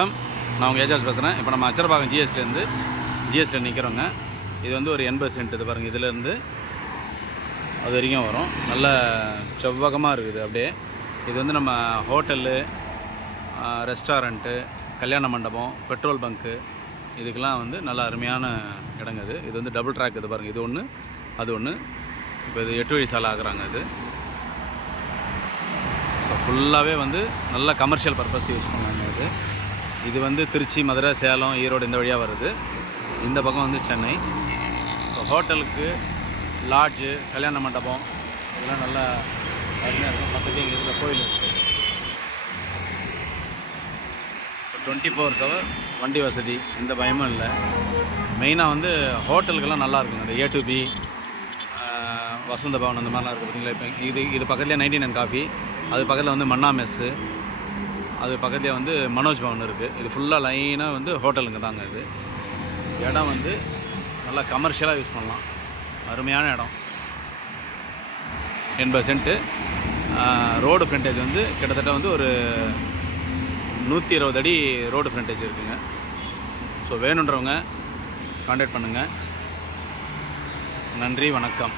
நான் உங்கள் ஏஜாஸ் பேசுகிறேன். இப்போ நம்ம அச்சரபாக்கம் ஜிஎஸ்டியில் நிற்கிறோங்க. இது வந்து ஒரு 80 சென்ட். இது பாருங்கள், இதிலேருந்து அது வரைக்கும் வரும். நல்ல செவ்வகமாக இருக்குது அப்படியே. இது வந்து நம்ம ஹோட்டலு, ரெஸ்டாரண்ட்டு, கல்யாண மண்டபம், பெட்ரோல் பங்க்கு, இதுக்கெல்லாம் வந்து நல்ல அருமையான இடங்க இது. இது வந்து டபுள் ட்ராக். இது பாருங்கள், இது ஒன்று அது ஒன்று. இப்போ இது 8 வழி சாலை ஆக்குறாங்க இது. ஸோ ஃபுல்லாகவே வந்து நல்ல கமர்ஷியல் பர்பஸ் யூஸ் பண்ணுவாங்க இது. இது வந்து திருச்சி, மதுரை, சேலம், ஈரோடு இந்த வழியாக வருது. இந்த பக்கம் வந்து சென்னை. ஸோ ஹோட்டலுக்கு, லாட்ஜு, கல்யாண மண்டபம் இதெல்லாம் நல்லா அருமையாக இருக்கும். பக்கத்தில் இங்கே இருக்கிற கோயில் இருக்குது. ஸோ 24 hour வண்டி வசதி, எந்த பயமும் இல்லை. மெயினாக வந்து ஹோட்டலுக்கெல்லாம் நல்லா இருக்குங்க. இந்த A to B, Vasantha Bhavan அந்த மாதிரிலாம் இருக்குது பார்த்தீங்களா. இப்போ இது பக்கத்துலேயே 99 காஃபி, அது பக்கத்தில் வந்து மன்னா மெஸ்ஸு, அது பக்கத்துலேயே வந்து மனோஜ் பவன் இருக்குது. இது ஃபுல்லாக லைனாக வந்து ஹோட்டலுங்க தாங்க. இது இடம் வந்து நல்லா கமர்ஷியலாக யூஸ் பண்ணலாம். அருமையான இடம். 80 சென்ட்டு. ரோடு ஃப்ரண்டேஜ் வந்து கிட்டத்தட்ட வந்து ஒரு 120 அடி ரோடு ஃப்ரண்டேஜ் இருக்குதுங்க. ஸோ வேணுன்றவங்க கான்டாக்ட் பண்ணுங்கள். நன்றி, வணக்கம்.